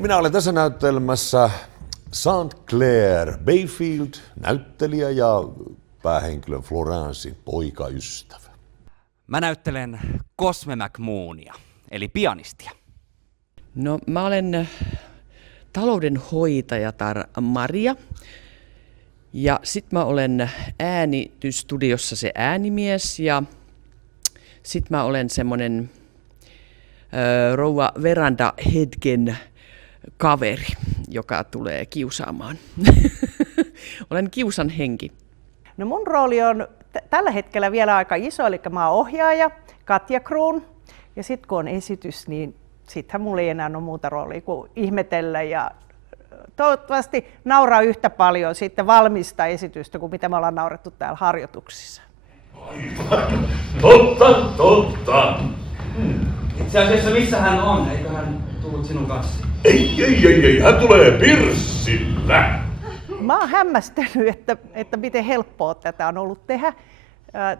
Niin, minä olen tässä näyttelmässä St. Clair Bayfield, näyttelijä ja päähenkilön Florencein poikaystävä. Mä näyttelen Cosme McMoonia, eli pianistia. No, mä olen taloudenhoitajatar Maria. Ja sit mä olen äänitysstudiossa se äänimies ja sit mä olen semmonen rouva Veranda Hedgen kaveri, joka tulee kiusaamaan. Olen kiusan henki. No mun rooli on tällä hetkellä vielä aika iso, eli mä oon ohjaaja Katja Kruun. Ja sitten kun on esitys, niin sittenhän mulla ei enää ole muuta roolia kuin ihmetellä ja toivottavasti nauraa yhtä paljon sitten valmista esitystä kuin mitä me ollaan naurettu täällä harjoituksissa. Totta. Itse asiassa missä hän on? Eikö hän tullut sinun kanssa? Ei, hän tulee pirssillä. Mä oon hämmästellyt, että miten helppoa tätä on ollut tehdä.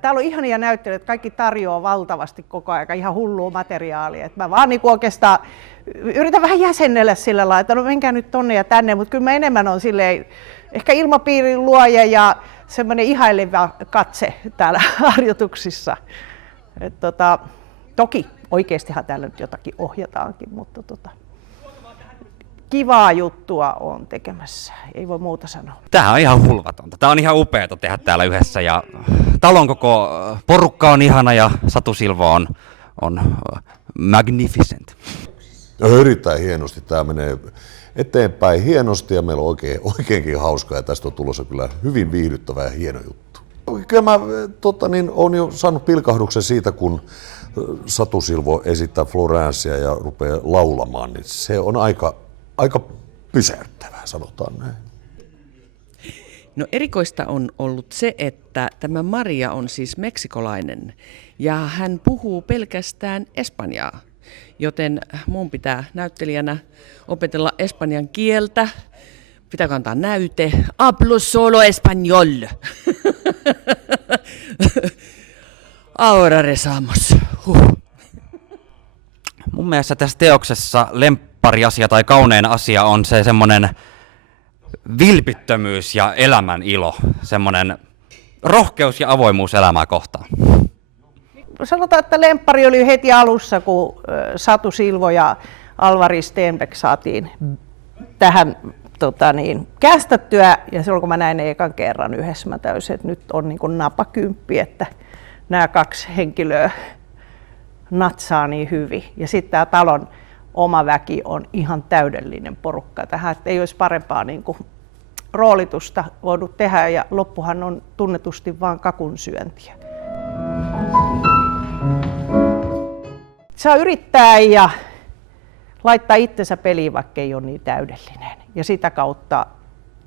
Täällä on ihania näyttelijöitä, kaikki tarjoaa valtavasti koko ajan ihan hullua materiaalia. Et mä vaan niin oikeastaan yritän vähän jäsennellä sillä lailla, että no menkää nyt tonne ja tänne, mutta kyllä mä enemmän on silleen ehkä ilmapiirin luoja ja semmoinen ihaileva katse täällä harjoituksissa. Toki oikeastihan täällä nyt jotakin ohjataankin, mutta kivaa juttua on tekemässä, ei voi muuta sanoa. Tämähän on ihan hulvatonta. Tämä on ihan upeata tehdä täällä yhdessä ja talon koko porukka on ihana ja Satu Silvo on magnificent. Erittäin hienosti. Tämä menee eteenpäin hienosti ja meillä on oikeinkin hauskaa ja tästä on tulossa kyllä hyvin viihdyttävä ja hieno juttu. Kyllä mä olen jo saanut pilkahduksen siitä, kun Satu Silvo esittää Florencea ja rupeaa laulamaan, niin se on aika pysäyttävää, sanotaan näin. No erikoista on ollut se, että tämä Maria on siis meksikolainen ja hän puhuu pelkästään espanjaa. Joten mun pitää näyttelijänä opetella espanjan kieltä. Pitää kantaa näyte. Hablo solo español. Ahora rezamos. Mun mielestä tässä teoksessa lemppariasia tai kaunein asia on se semmoinen vilpittömyys ja elämän ilo, semmoinen rohkeus ja avoimuus elämää kohtaan. Sanotaan, että lemppari oli heti alussa, kun Satu Silvo ja Alvari Stenbeck saatiin tähän kästettyä. Ja silloin kun mä näin ne ekan kerran yhdessä, mä täysin, että nyt on niin kuin napakymppi, että nämä kaksi henkilöä natsaa niin hyvin. Ja sitten tämä talon oma väki on ihan täydellinen porukka tähän, että ei olisi parempaa niin kuin roolitusta voinut tehdä ja loppuhan on tunnetusti vaan kakun syöntiä. Saa yrittää ja laittaa itsensä peliin, vaikka ei ole niin täydellinen. Ja sitä kautta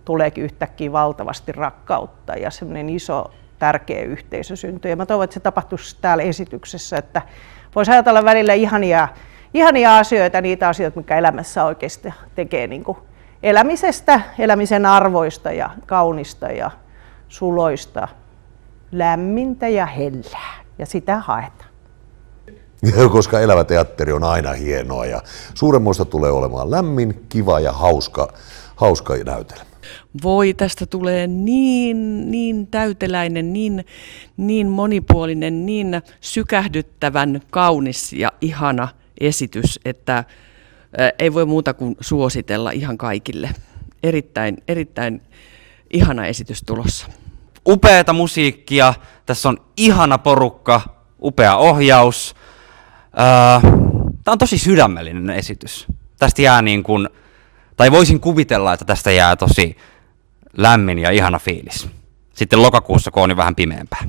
tuleekin yhtäkkiä valtavasti rakkautta ja semmoinen iso tärkeä yhteisö syntyy. Ja mä toivon, että se tapahtuisi täällä esityksessä, että voisi ajatella välillä ihania asioita, niitä asioita, mitkä elämässä oikeasti tekee niin kuin elämisestä, elämisen arvoista ja kaunista ja suloista, lämmintä ja hellää. Ja sitä haetaan. Koska elävä teatteri on aina hienoa ja suuremmoista tulee olemaan lämmin, kiva ja hauska näytelmä. Voi, tästä tulee niin täyteläinen, niin monipuolinen, niin sykähdyttävän kaunis ja ihana esitys, että ei voi muuta kuin suositella ihan kaikille. Erittäin ihana esitys tulossa. Upeata musiikkia, tässä on ihana porukka, upea ohjaus. Tämä on tosi sydämellinen esitys. Tästä jää niin kuin, tai voisin kuvitella, että tästä jää tosi lämmin ja ihana fiilis. Sitten lokakuussa, kun on jo vähän pimeämpää.